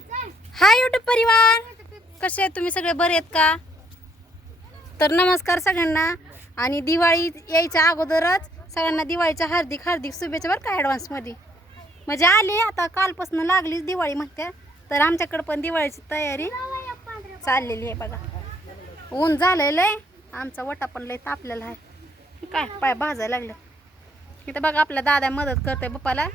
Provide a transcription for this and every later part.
हाय YouTube परिवार. कसे आहेत तुम्ही सगळे? बरे आहेत का? तर नमस्कार सगळ्यांना. आणि दिवाळी यायच्या अगोदरच सगळ्यांना दिवाळीच्या हार्दिक हार्दिक शुभेच्छा बरं का ॲडव्हान्समध्ये म्हणजे आली आता कालपासून लागलीच दिवाळी म्हणते. तर आमच्याकडं पण दिवाळीची तयारी चाललेली आहे बघा. ऊन झालेलं आहे आमचा वटा पण लय तापलेला आहे. काय? पाय भाजायला लागलं. इथं बघा आपल्या दादा मदत करते बाप्पाला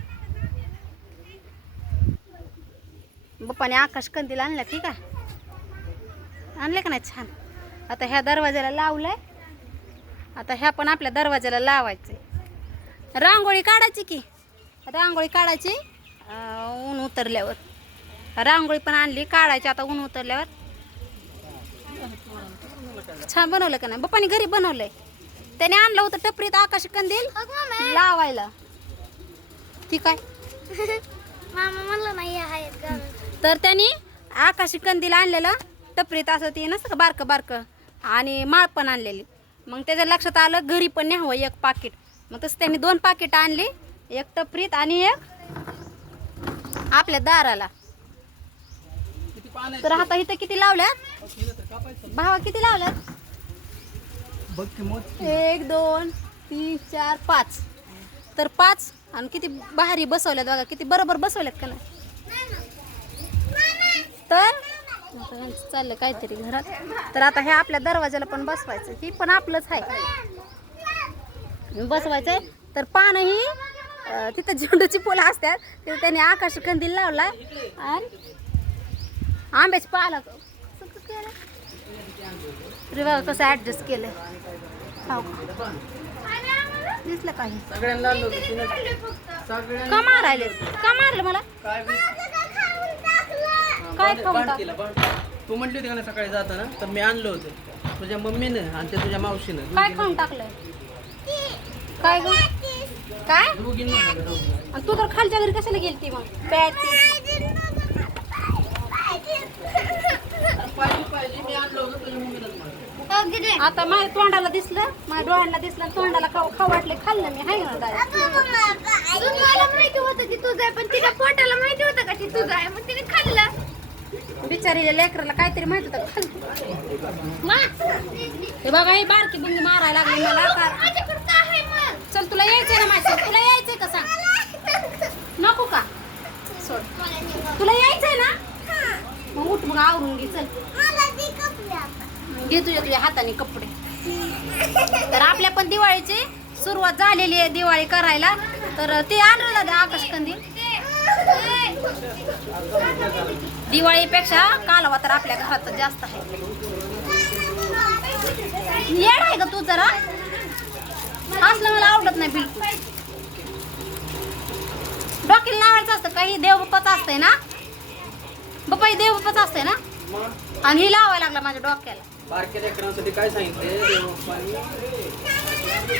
बाप्पाने आकाश कंदील आणला ठीक आहे आणले का नाही? छान. आता ह्या दरवाजाला लावलाय. आता ह्या पण आपल्या दरवाजाला लावायचे रांगोळी काढायची की? रांगोळी काढायची? ऊन उतरल्यावर. रांगोळी पण आणली काढायची आता ऊन उतरल्यावर. छान बनवलं का नाही? बाप्पाने घरी बनवलंय. त्याने आणलं होतं टपरीत आकाश कंदील लावायला. ठीक आहे मामा म्हणलं नाही आहेत का? तर त्यांनी आकाशी कंदील आणलेलं टपरीत असं ते नसतं का बारकं बारकं आणि माळ पण आणलेली. मग त्याच्या लक्षात आलं घरी पण न्यावं एक पाकिट. मग तसं त्यांनी दोन पाकिट आणली एक टपरीत आणि एक आपल्या दाराला. तर आता इथं किती लावल्यात? भावा किती लावल्यात? एक दोन तीन चार पाच. तर पाच आणि किती भारी बसवल्यात बघा किती बरोबर बसवल्यात का नाही? तर चाललं काहीतरी घरात. तर आता हे आपल्या दरवाजाला पण बसवायचं ही पण आपलंच आहे. बसवायचंय. तर पानं ही तिथं झेंडूची फुलं असतात. तिथं त्याने आकाश कंदील लावला आणि आंब्याची पाला कसं ऍडजस्ट केलं हो का? दिसलं काही. सगळ्यांना का मारायले? का मारलं मला? काय खाऊन. तू म्हटली होती का नाही सकाळी जाताना? तर मी आणलं होतं. तुझ्या मम्मीनं आणि ते तुझ्या मावशीनं. काय खाऊन टाकलंय? काय ग? काय. आणि तू तर खालच्या घरी कशाला गेलती मग? पाहिजे पाहिजे. मी आणलं होतं तुझ्या. आता माझ्या तोंडाला दिसलं माझ्या डोळ्यांना दिसलं तोंडाला खाऊ खाऊ वाटले खाल्लं मी हाय ना मला माहिती होतं की तुझं आहे पण तिच्या पोटाला माहिती होतं का ती तुझं आहे? मग तिने खाल्लं. बिचारीच्या लेकराला काहीतरी माहीत होतं खाल्लं. हे बघा हे बारकी बुंगी मारायला लागली मला का चल तुला यायचंय ना माझं तुला यायचंय का सांग? नको का? सोड. तुला यायचंय ना? मग उठ मग आवरून घे चल. घे तुझ्या तुझ्या हाताने कपडे. तर आपल्या पण दिवाळीची सुरुवात झालेली आहे दिवाळी करायला. तर ते आणलं दादा आकाश कंदील दिवाळीपेक्षा कालवा तर आपल्या घरात जास्त आहे. येड आहे का तू जरा. असलं मला आवडत नाही बिलकुल. डोक्याला लावायचं असतं काही देवबाप्पाचं असतंय ना? बाप्पा हे असतंय ना? आणि ही लावायला लागला माझ्या डोक्याला. बारक्या लेकरांसाठी काय सांगितले देवबाप्पानी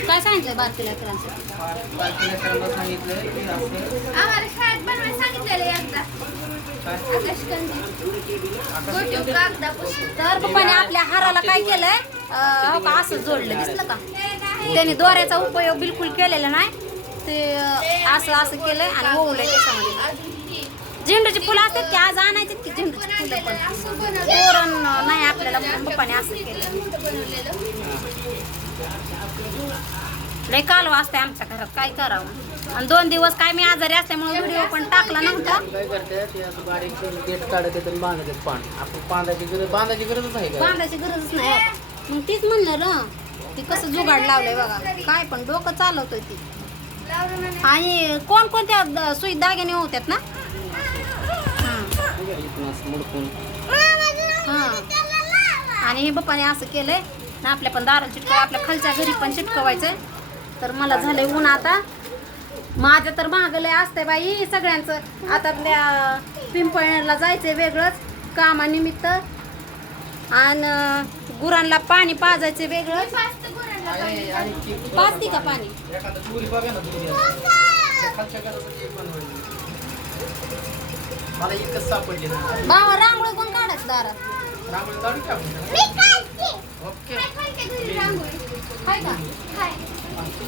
काय सांगितलंय बारकी लेकरांचं बार- बारक्या लेकरांना सांगितलंय की असं आम्हाला शाळेत बनवायला सांगितलेलं एकदा. काय? गोटीव कागदापासून. तर पप्पाने आपल्या हाराला काय केलंय? अं, हो का असं जोडलं. दिसलं का? त्याने दोऱ्याचा उपयोग बिलकुल केलेला नाही. ते अं, असं असं केलंय आणि ओवलंय त्याच्यामध्ये. झेंडूची फुलं असतात की आज आणायची की झेंडूची फुलं पण. तोरण नाही आपल्याला पप्पाने असं केलं. लय कालवा असते आमच्या घरात काय करावं? आणि दोन दिवस काय मी आजारी असल्यामुळे व्हिडिओ पण टाकला नव्हता. काय करते? ते असं बारीक गेट काढत येतं आणि बांधत येत पाणी आपण बांधायची गरज बांधायची गरजच का? बांधायची गरजच नाही. मग तीच म्हणलं ना ती कसं जुगाड लावलंय बघा. काय पण डोकं चालवतोय ती. आणि कोण कोणत्या द- सुई दागिने होत्यात ना? हा. आणि हे बाप्पाने असं केलंय. ना आपल्या पण दाराला चिटकव आपल्या खालच्या घरी पण चिटकवायचंय. तर मला झालंय ऊन आता. माझं तर महागलंय असतंय बाई सगळ्यांचं. आता त्या पिंपळला जायचंय वेगळंच कामानिमित्त. आणि गुरांना पाणी पाजायचं वेगळंच. पाजती का पाणी? एखादं दुरी बघा ना मला एकच सापडली बाबा रांगोळी कोण दारात? रांगोळी काढू का आपण? मी काढते. ओके. हाय का?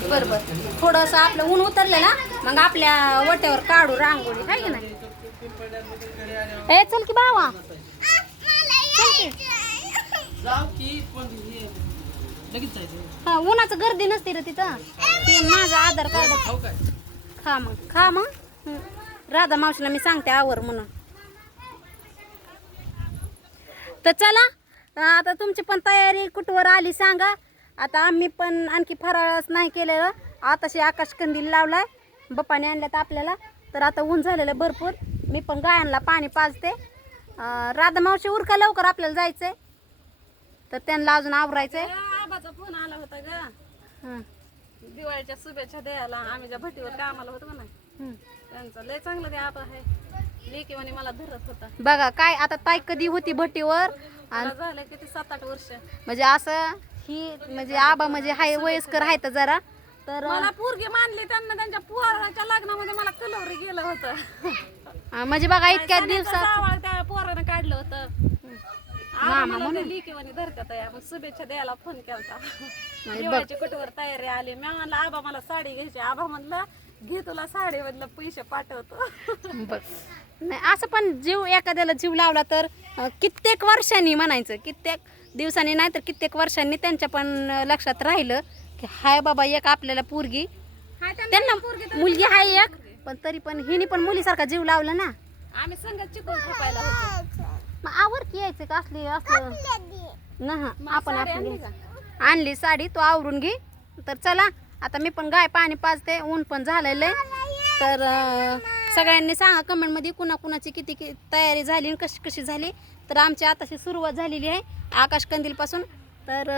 बरं बरं. थोडंसं आपलं ऊन उतरलं ना मग आपल्या वट्यावर काढू रांगोळी. हाय का नाही? ए चल की बावा. जाऊ की. पण हे लगेच जायचं. हा उन्हाचं गर्दी नसते रे तिथं. ते माझं आधार कार्ड. खाऊ काय? खा मग. खा मग. राधा मावशीला मी सांगते आवर म्हणून. तर चला आता तुमची पण तयारी कुठवर आली सांगा. आता आम्ही पण आणखी फराळच नाही केलेलं. आताशी आकाश कंदील लावलाय बप्पाने आणल्यात आपल्याला. तर आता ऊन झालेलं आहे भरपूर. मी पण गायांना पाणी पाजते. राधा मावशी उरका लवकर आपल्याला जायचंय. तर त्यांना अजून आवरायचंय. आबाचा फोन आला होता ग. दिवाळीच्या शुभेच्छा द्यायला. आम्ही ज्या भट्टीवर कामाला होतो ना. त्यांचं लय चांगलं ते आबा आहे. लेकी म्हणे मला धरत होता. बघा काय आता ताई कधी होती भट्टीवर? आणि झालं किती सात आठ वर्ष. म्हणजे असं ही म्हणजे आबा म्हणजे हाय वयस्कर आहेत जरा. तर मला पोरगी मानली त्यांना त्यांच्या पोराच्या लग्नामध्ये मला कलवरी गेलं होतं. अं, म्हणजे बघा इतक्या दिवसात जावळ त्या पोरानं काढलं होतं. मामा मला ते लेकी म्हणे धरतात या मग शुभेच्छा द्यायला फोन. दिवाळीची कुठवर तयारी आली? मी म्हणलं आबा मला साडी घ्यायची. आबा म्हणलं घे तुला साडी मधलं पैसे पाठवतो. बघ. नाही असं पण जीव एखाद्याला जीव लावला तर अं, कित्येक वर्षांनी म्हणायचं कित्येक दिवसांनी नाही तर कित्येक वर्षांनी त्यांच्या पण लक्षात राहिलं की हाय बाबा एक आपल्याला पोरगी. त्यांना मुलगी हाय एक पण तरी पण हिने पण मुलीसारखा जीव लावला ना. आम्ही संगत चिकून थापायला होतो. मग आवर की यायचं का असली असलं? ना आपण आपली आणली साडी तू आवरून घे. तर चला आता मी पण गाय पाणी पाजते ऊन पण झालेलं आहे तर सगळ्यांनी सांगा कमेंटमध्ये कुणा कुणाची किती कि तयारी झाली आणि कशी कशी झाली. तर आमची आताशी सुरुवात झालेली आहे आकाश कंदीलपासून. तर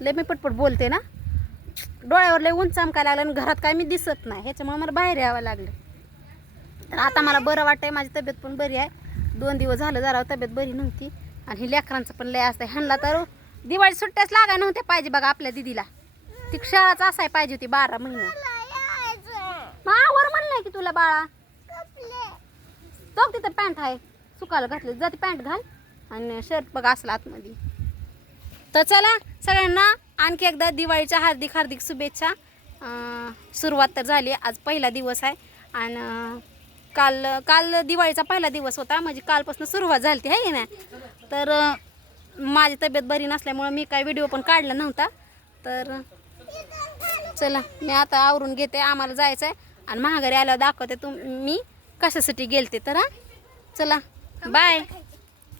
लय मी पटपट बोलते ना. डोळ्यावर लय ऊन चमकायला लागलं आणि घरात काय मी दिसत नाही ह्याच्यामुळे मला बाहेर यावं लागलं. तर आता मला बरं वाटतंय माझी तब्येत पण बरी आहे. दोन दिवस झालं जरा तब्येत बरी नव्हती. आणि लेकरांचं पण लय असतं ह्यांना तर दिवाळी सुट्ट्याच लागाय नव्हत्या पाहिजे बघा आपल्या दिदीला. ती शाळाच असाय पाहिजे होती बारा महिने. मग आवर म्हणलंय की तुला बाळा. तो तिथं पॅन्ट आहे. सुकायला घातली. जाते पॅन्ट घाल. आणि शर्ट बघा असला आतमध्ये. तर चला सगळ्यांना आणखी एकदा दिवाळीच्या हार्दिक हार्दिक शुभेच्छा. सुरुवात तर झाली. आज पहिला दिवस आहे. आणि काल काल दिवाळीचा पहिला दिवस होता. म्हणजे कालपासून सुरुवात झाली आहे की नाही? तर माझी तब्येत बरी नसल्यामुळं मी काय व्हिडिओ पण काढला नव्हता. तर चला मी आता आवरून घेते आम्हाला जायचं आहे आणि महागारी आल्यावर दाखवते तुम मी कशासाठी गेलते तर हा? चला बाय.